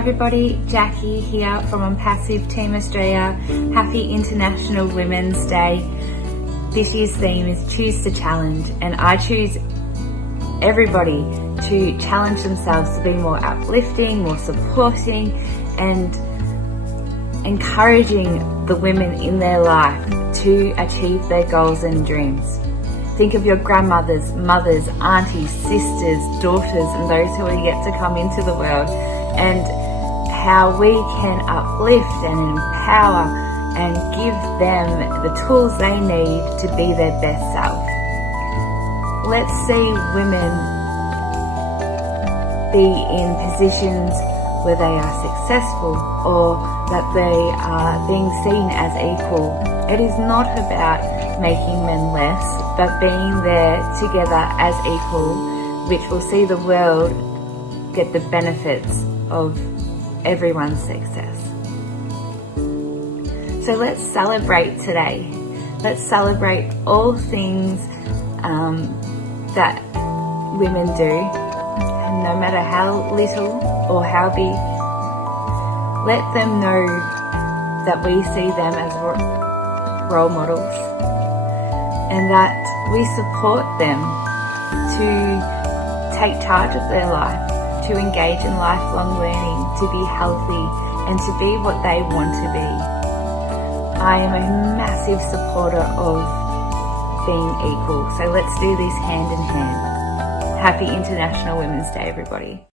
everybody, Jaquie here from Onpassive Team Australia. Happy International Women's Day. This year's theme is Choose to Challenge, and I choose everybody to challenge themselves to be more uplifting, more supporting and encouraging the women in their life to achieve their goals and dreams. Think of your grandmothers, mothers, aunties, sisters, daughters and those who are yet to come into the world, and how we can uplift and empower and give them the tools they need to be their best self. Let's see women be in positions where they are successful or that they are being seen as equal. It is not about making men less, but being there together as equal, which will see the world get the benefits of everyone's success. So let's celebrate today. Let's celebrate all things that women do, and no matter how little or how big, let them know that we see them as role models and that we support them to take charge of their life, to engage in lifelong learning, to be healthy and to be what they want to be. I am a massive supporter of being equal, so let's do this hand in hand. Happy International Women's Day, everybody.